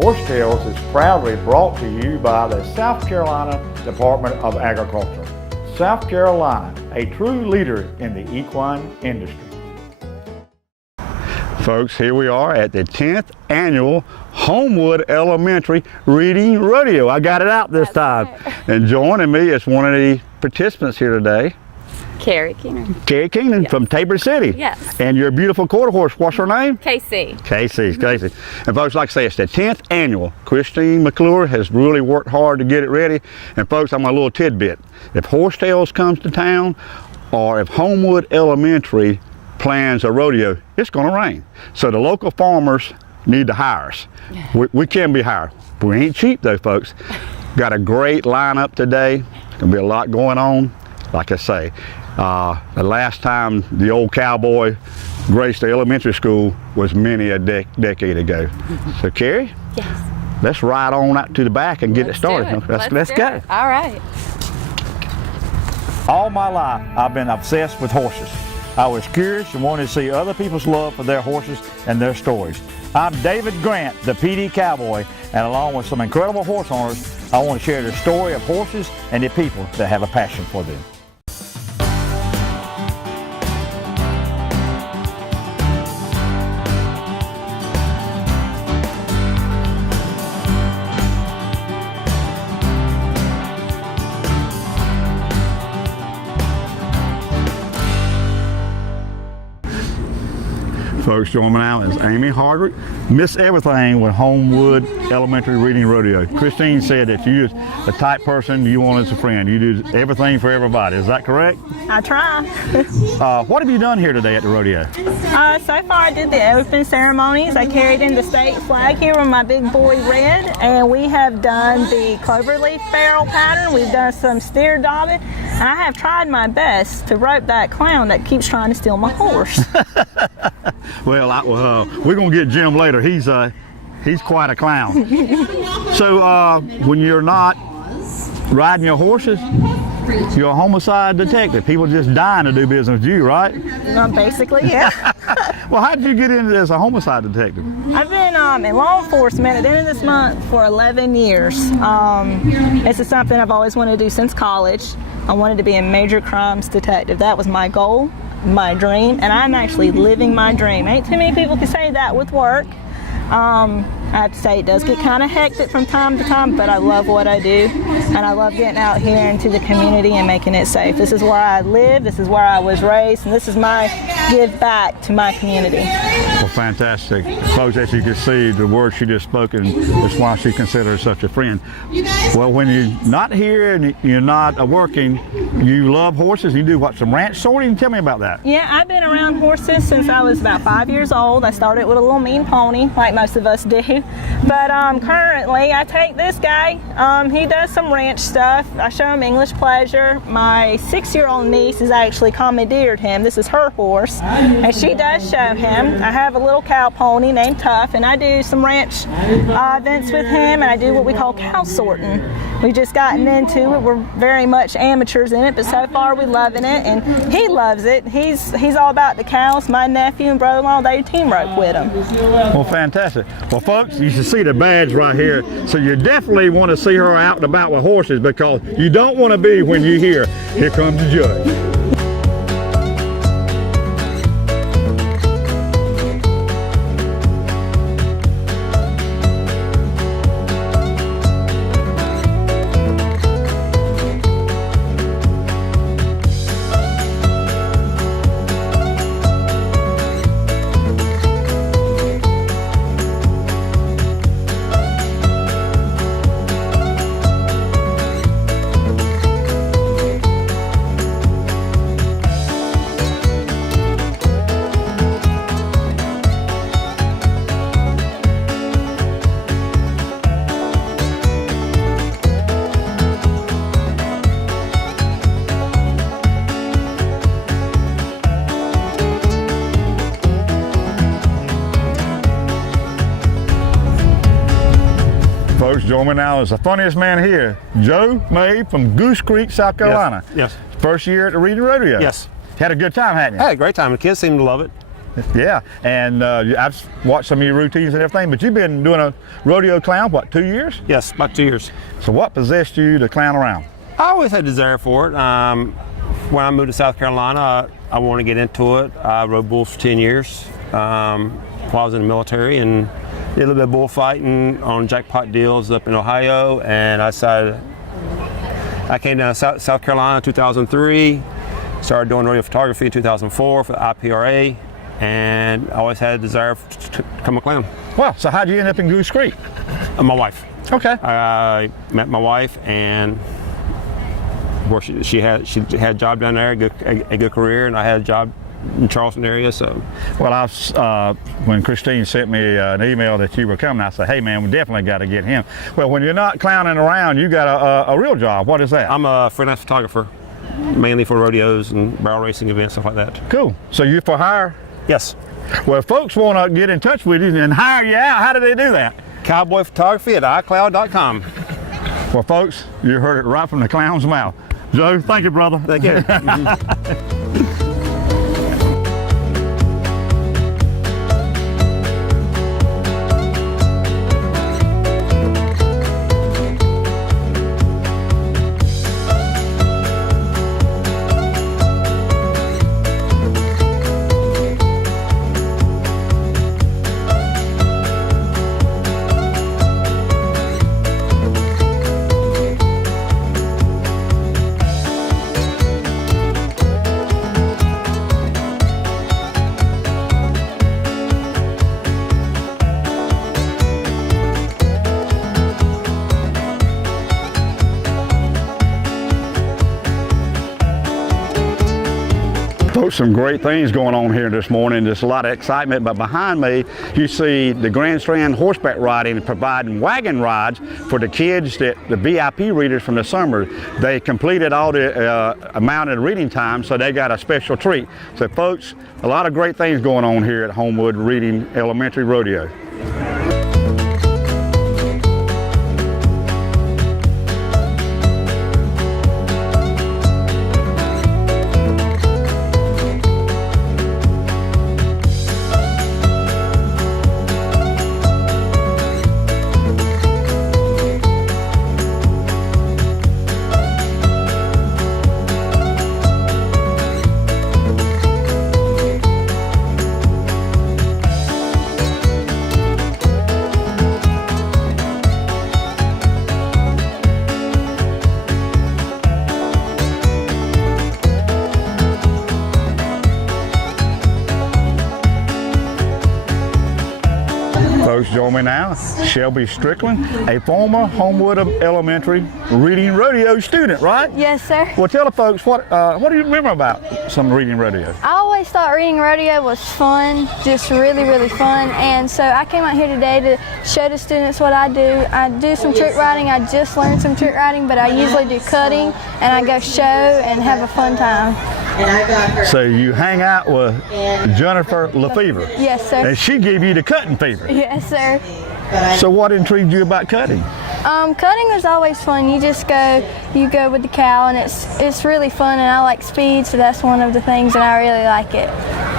Horsetails is proudly brought to you by the South Carolina Department of Agriculture. South Carolina, a true leader in the equine industry. Folks, here we are at the 10th annual Homewood Elementary Reading Rodeo. I got it out this time. And joining me is one of the participants here today. Carrie Keenan. Carrie Keenan, yes. From Tabor City. Yes. And your beautiful quarter horse, what's her name? Casey. Casey. And folks, like I say, it's the 10th annual. Christine McClure has really worked hard to get it ready. And folks, I'm a little tidbit. If Horsetails comes to town, or if Homewood Elementary plans a rodeo, it's gonna rain. So the local farmers need to hire us. We can be hired. We ain't cheap though, folks. Got a great lineup today. Gonna be a lot going on. Like I say, the last time the old cowboy graced the elementary school was many a decade ago. So Carrie, yes, let's ride on out to the back and get it started. Let's go. All right. All my life, I've been obsessed with horses. I was curious and wanted to see other people's love for their horses and their stories. I'm David Grant, the PD Cowboy, and along with some incredible horse owners, I want to share the story of horses and the people that have a passion for them. Folks, joining me now is Amy Hardwick, Miss Everything with Homewood Elementary Reading Rodeo. Christine said that you're the type person you want as a friend. You do everything for everybody. Is that correct? I try. What have you done here today at the rodeo? So far I did the open ceremonies. I carried in the state flag here with my big boy Red, and we have done the cloverleaf barrel pattern. We've done some steer dobbing. I have tried my best to rope that clown that keeps trying to steal my horse. Well, we're gonna get Jim later. He's quite a clown. So when you're not riding your horses, you're a homicide detective. People just dying to do business with you, right? Basically, yeah. Well, how did you get into as a homicide detective? I've been in law enforcement at the end of this month for 11 years. This is something I've always wanted to do since college. I wanted to be a major crimes detective. That was my goal, my dream, and I'm actually living my dream. Ain't too many people can say that with work. I have to say it does get kind of hectic from time to time, but I love what I do, and I love getting out here into the community and making it safe. This is where I live, this is where I was raised, and this is my give back to my community. Well, fantastic. Folks, as you can see, the words she just spoken is why she considers such a friend. Well, when you're not here and you're not working, you love horses. You do what, some ranch sorting? Tell me about that. Yeah, I've been around horses since I was about 5 years old. I started with a little mean pony, like most of us do. But currently, I take this guy. He does some ranch stuff. I show him English Pleasure. My 6-year-old niece has actually commandeered him. This is her horse, and she does show him. I have a little cow pony named Tough, and I do some ranch events with him, and I do what we call cow sorting. We've just gotten into it. We're very much amateurs in it, but so far we're loving it, and he loves it. He's all about the cows. My nephew and brother-in-law, they team rope with him. Well, fantastic. Well, folks, you should see the badge right here. So you definitely want to see her out and about with horses, because you don't want to be when you hear, "Here comes the judge." Folks, joining me now is the funniest man here, Joe May from Goose Creek, South Carolina. Yes. First year at the Reading Rodeo. Yes. Had a good time, hadn't you? I had a great time. The kids seem to love it. Yeah, and I've watched some of your routines and everything, but you've been doing a rodeo clown, what, 2 years? Yes, about 2 years. So what possessed you to clown around? I always had a desire for it. When I moved to South Carolina, I wanted to get into it. I rode bulls for 10 years while I was in the military, and did a little bit of bullfighting on jackpot deals up in Ohio, and I decided I came down to South Carolina in 2003, started doing rodeo photography in 2004 for the IPRA, and I always had a desire to become a clown. Well, so how'd you end up in Goose Creek? My wife. Okay. I met my wife, and of course she had a job down there, a good career, and I had a job in Charleston area. So, well, when Christine sent me an email that you were coming, I said, hey man, we definitely got to get him. Well, when you're not clowning around, you got a real job. What is that? I'm a freelance photographer, mainly for rodeos and barrel racing events, stuff like that. Cool. So you for hire? Yes. Well, if folks want to get in touch with you and hire you out, how do they do that? Cowboyphotography@iCloud.com. Well, folks, you heard it right from the clown's mouth. Joe, thank you, brother. Thank you. Folks, some great things going on here this morning. There's a lot of excitement, but behind me you see the grandstand horseback riding, providing wagon rides for the kids, the VIP readers from the summer. They completed all the amount of reading time, so they got a special treat. So folks, a lot of great things going on here at Homewood Reading Elementary Rodeo. Folks, join me now, Shelby Strickland, a former Homewood Elementary Reading Rodeo student, right? Yes, sir. Well, tell the folks, what do you remember about some reading rodeo? I always thought reading rodeo was fun, just really, really fun. And so I came out here today to show the students what I do. I do some trick riding. I just learned some trick riding, but I usually do cutting, and I go show and have a fun time. So you hang out with Jennifer Lefevre? Yes, sir. And she gave you the cutting fever? Yes, sir. So what intrigued you about cutting? Cutting was always fun. You just you go with the cow, and it's really fun, and I like speed, so that's one of the things that I really like it.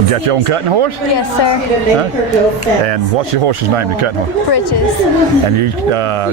You got your own cutting horse? Yes, sir. Huh? And what's your horse's name, the cutting horse? Riches. And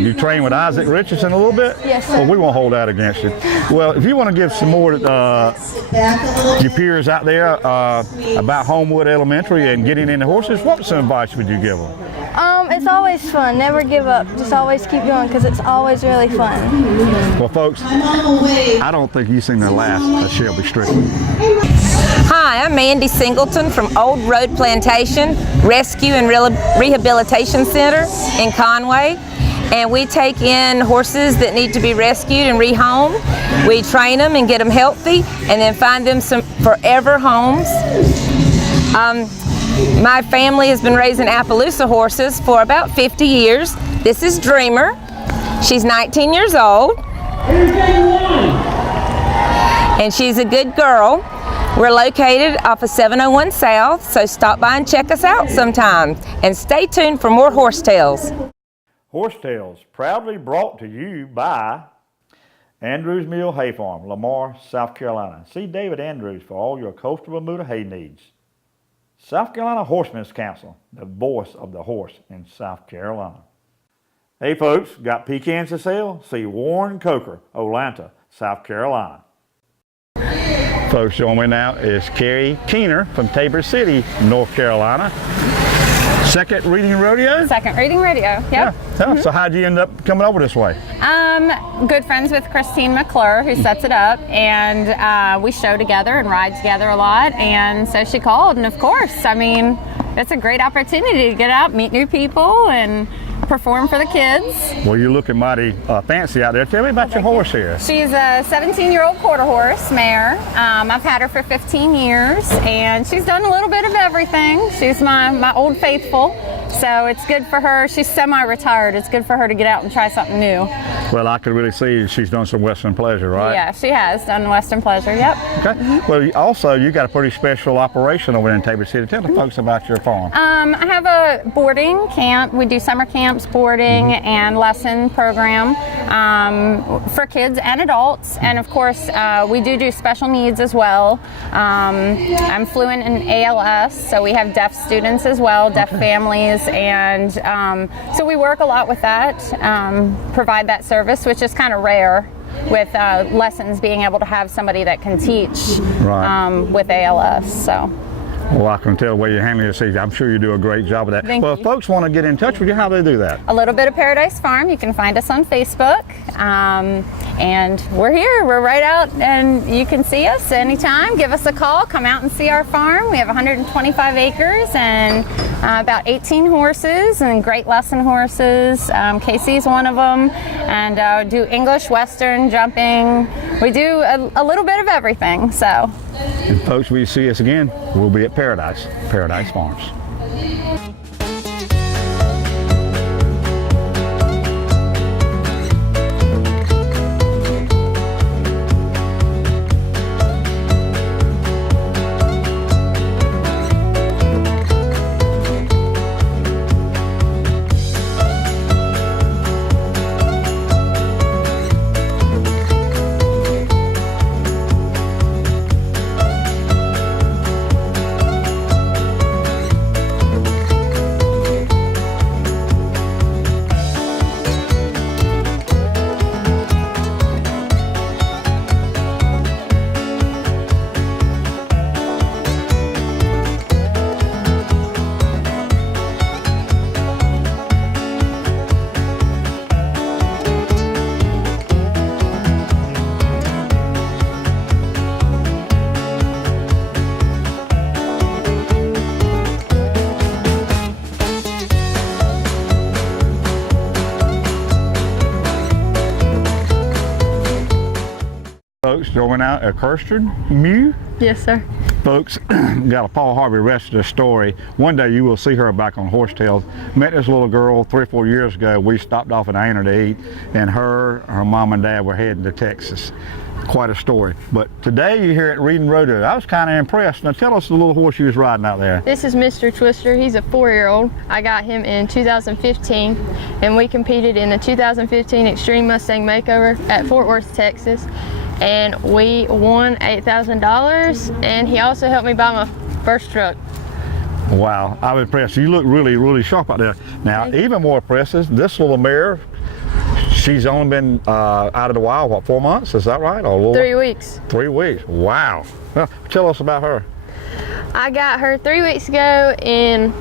you train with Isaac Richardson a little bit? Yes, sir. Well, we won't hold that against you. Well, if you want to give some more your peers out there about Homewood Elementary and getting into horses, what some advice would you give them? It's always fun. Never give up. Just always keep going, because it's always really fun. Well, folks, I don't think you've seen the last of Shelby Strickland. Hi, I'm Mandy Singleton from Old Road Plantation Rescue and Rehabilitation Center in Conway. And we take in horses that need to be rescued and rehomed. We train them and get them healthy, and then find them some forever homes. My family has been raising Appaloosa horses for about 50 years. This is Dreamer. She's 19 years old. And she's a good girl. We're located off of 701 South, so stop by and check us out sometime. And stay tuned for more Horse Tales. Horse Tales, proudly brought to you by Andrews Mill Hay Farm, Lamar, South Carolina. See David Andrews for all your coastal Bermuda hay needs. South Carolina Horsemen's Council, the voice of the horse in South Carolina. Hey folks, got pecans to sell? See Warren Coker, Olathe, South Carolina. Folks, joining me now is Carrie Keener from Tabor City, North Carolina. Second reading rodeo? Second reading rodeo, yep. Yeah. So how'd you end up coming over this way? Good friends with Christine McClure, who sets it up, and we show together and ride together a lot, and so she called, and of course, I mean, it's a great opportunity to get out, meet new people, and perform for the kids. Well, you're looking mighty fancy out there. Tell me about your horse here. She's a 17-year-old quarter horse mare. I've had her for 15 years, and she's done a little bit of everything. She's my old faithful, so it's good for her. She's semi-retired. It's good for her to get out and try something new. Well, I could really see she's done some Western pleasure, right? Yeah, she has done Western pleasure, yep. Okay. Well, also, you got a pretty special operation over in Tabor City. Tell the folks about your farm. I have a boarding camp. We do summer camps, boarding, and lesson program for kids and adults. And of course, we do special needs as well. I'm fluent in ALS, so we have deaf students as well, deaf families, and so we work a lot with that, provide that service, which is kind of rare with lessons, being able to have somebody that can teach with ALS. So. Well, I can tell the way you're handling yourself. I'm sure you do a great job of that. Thank you. If folks want to get in touch with you, how do they do that? A Little Bit of Paradise Farm. You can find us on Facebook. And we're here. We're right out, and you can see us anytime. Give us a call. Come out and see our farm. We have 125 acres and about 18 horses and great lesson horses. Casey's one of them. And do English, Western, jumping. We do a little bit of everything. So. And folks, will you see us again? We'll be at Paradise Farms. Folks, joining out at Kirsten Mew. Yes, sir. Folks, got a Paul Harvey rest of the story. One day you will see her back on Horsetails. Met this little girl 3 or 4 years ago. We stopped off at Aner to eat, and her mom and dad were heading to Texas. Quite a story. But today you're here at Reading Rodeo. I was kind of impressed. Now tell us the little horse you was riding out there. This is Mr. Twister. He's a 4-year-old. I got him in 2015, and we competed in the 2015 Extreme Mustang Makeover at Fort Worth, Texas. And we won $8,000, and he also helped me buy my first truck. Wow, I was impressed. You look really, really sharp out there. Now, even more impressive, this little mare, she's only been out of the wild, what, 4 months? Is that right? Or 3 weeks. 3 weeks, wow. Well, tell us about her. I got her 3 weeks ago in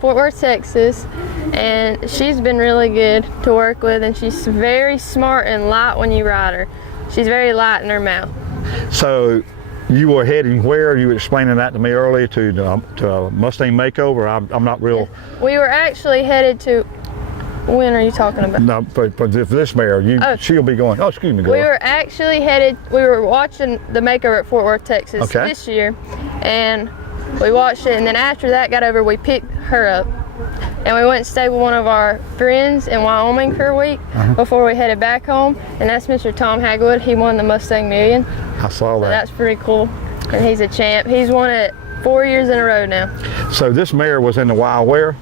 Fort Worth, Texas, and she's been really good to work with, and she's very smart and light when you ride her. She's very light in her mouth. So you were heading where? You were explaining that to me earlier, to a Mustang Makeover. I'm not real. We were actually headed to, when are you talking about? No, for this mare, she'll be going, oh, excuse me, girl. We were actually headed, we were watching the makeover at Fort Worth, Texas this year, and we watched it, and then after that got over, we picked her up. And we went and stayed with one of our friends in Wyoming for a week before we headed back home. And that's Mr. Tom Hagwood. He won the Mustang Million. I saw that. So that's pretty cool. And he's a champ. He's won it 4 years in a row now. So this mare was in the wild where?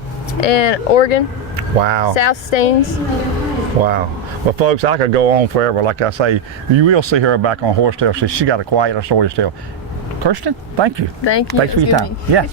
In Oregon. Wow. South Steens. Wow. Well, folks, I could go on forever. Like I say, you will see her back on Horsetails. She got a quiet story to tell. Kirsten, thank you. Thank you. Thanks for your time. Yeah.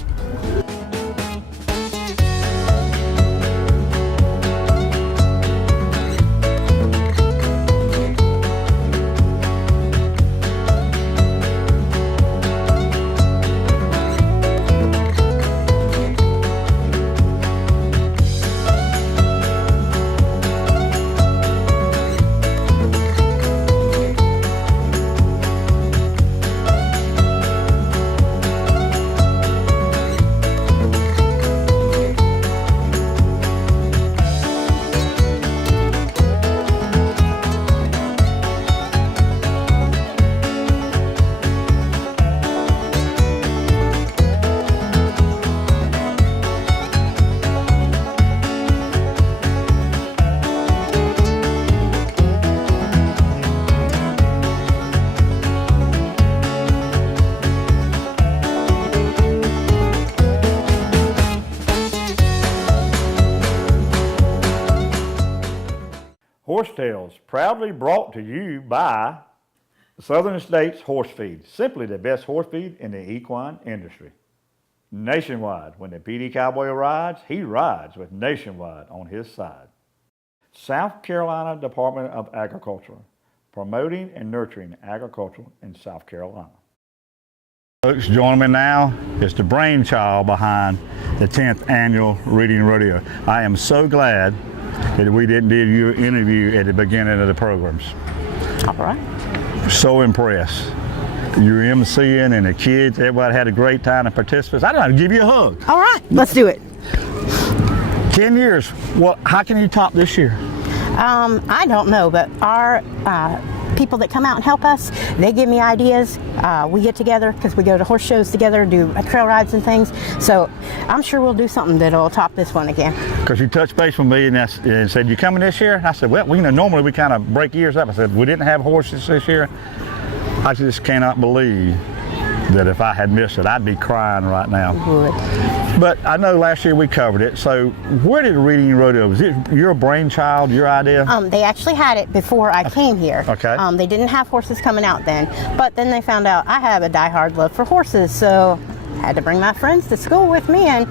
Horsetails, proudly brought to you by Southern States Horse Feed, simply the best horse feed in the equine industry. Nationwide, when the PD Cowboy rides, he rides with Nationwide on his side. South Carolina Department of Agriculture, promoting and nurturing agriculture in South Carolina. Folks, joining me now is the brainchild behind the 10th annual Reading Rodeo. I am so glad that we didn't do your interview at the beginning of the programs. All right. So impressed. Your MCing and the kids, everybody had a great time, the participants. I don't know, give you a hug. All right, let's do it. 10 years, well, how can you top this year? I don't know, but our people that come out and help us, they give me ideas. We get together because we go to horse shows together, do trail rides and things. So I'm sure we'll do something that'll top this one again. Because you touched base with me and said, you coming this year? I said, well, normally we kind of break years up. I said, we didn't have horses this year. I just cannot believe that if I had missed it, I'd be crying right now. Would. But I know last year we covered it. So where did Reading Rodeo? Was it your brainchild, your idea? They actually had it before I came here. Okay. They didn't have horses coming out then, but then they found out I have a diehard love for horses, so I had to bring my friends to school with me and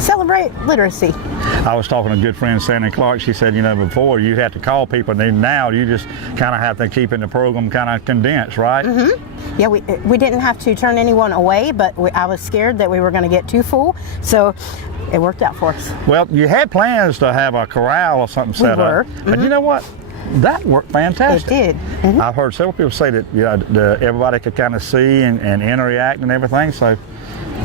celebrate literacy. I was talking to a good friend, Sandy Clark. She said, before you had to call people, and then now you just kind of have to keep in the program kind of condensed, right? Yeah, we didn't have to turn anyone away, but I was scared that we were going to get too full, so it worked out for us. Well, you had plans to have a corral or something set up. But you know what? That worked fantastic. It did. I've heard several people say that everybody could kind of see and interact and everything, so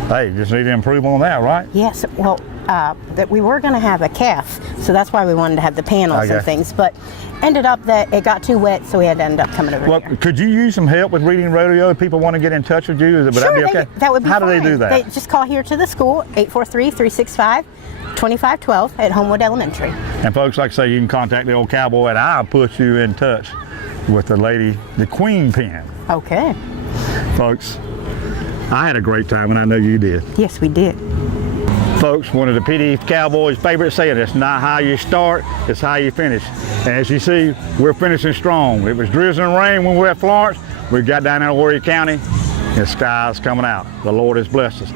hey, just need to improve on that, right? Yes, well, that we were going to have a calf, so that's why we wanted to have the panels and things, but ended up that it got too wet, so we had to end up coming over here. Could you use some help with Reading Rodeo if people want to get in touch with you? Would that be okay? That would be How fine. do they do that? They just call here to the school, 843-365-2512 at Homewood Elementary. And folks, like I say, you can contact the old cowboy and I'll put you in touch with the lady, the Queen Pen. Okay. Folks, I had a great time and I know you did. Yes, we did. Folks, one of the PD Cowboys' favorite saying, it's not how you start, it's how you finish. And as you see, we're finishing strong. It was drizzling rain when we were at Florence. We got down in Horry County, and the sky's coming out. The Lord has blessed us.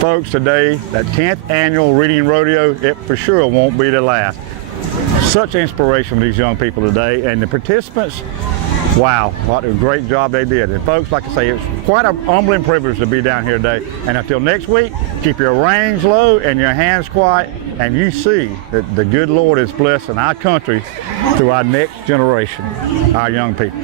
Folks, today, that 10th annual Reading Rodeo, it for sure won't be the last. Such inspiration for these young people today, and the participants, wow, what a great job they did. And folks, like I say, it's quite a humbling privilege to be down here today. And until next week, keep your reins low and your hands quiet, and you see that the good Lord is blessing our country through our next generation, our young people.